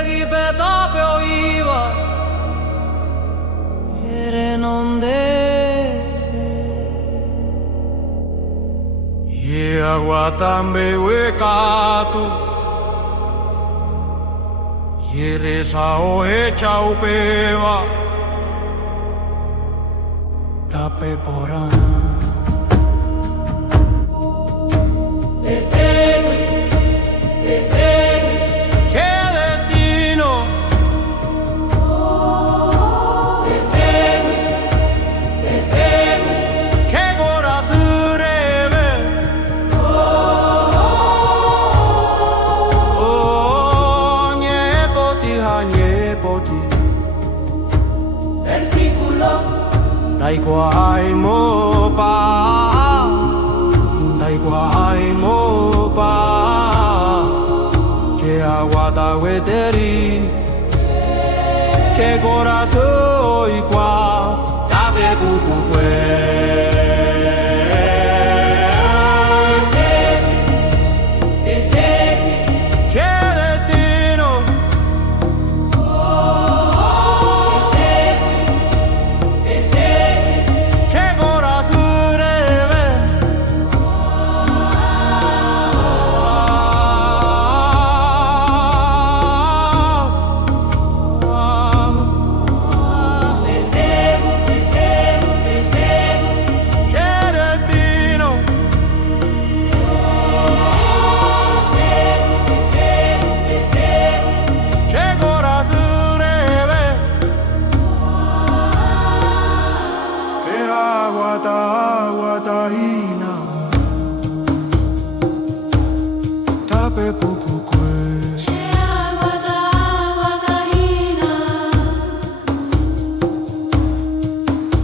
Segui pedapio iba Ere non de Ye agua tambe wekatu Ye resa o hecha upeva Tape poran Le segui C'è destino Le segui Che ora sureve Oh, niepoti ha niepoti Versiculo Dai guai mo pa Dai guai mo pa C'è agua da vedere C'è corazón qua Da bevuto C'è destino C'è corazón Guataina Tape poco que C'è agua Guataina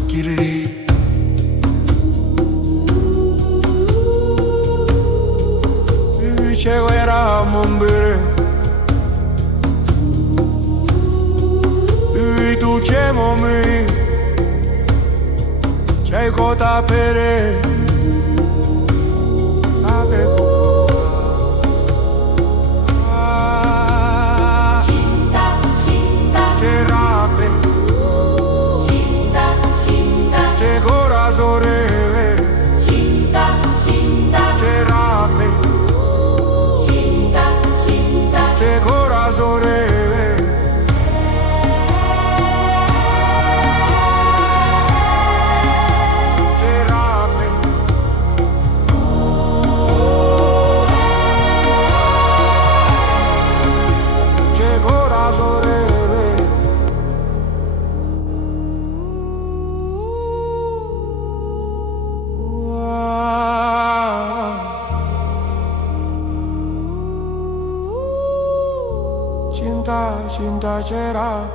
Kiriri C'è guerra mombere Tu c'è momi C'è cota pere Ave Cinta C'è rape Cinta C'è corazón Cinta C'è rape Cinta C'è corazón Cinta c'era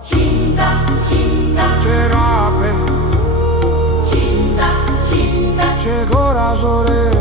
Cinta c'era Cinta c'è corazón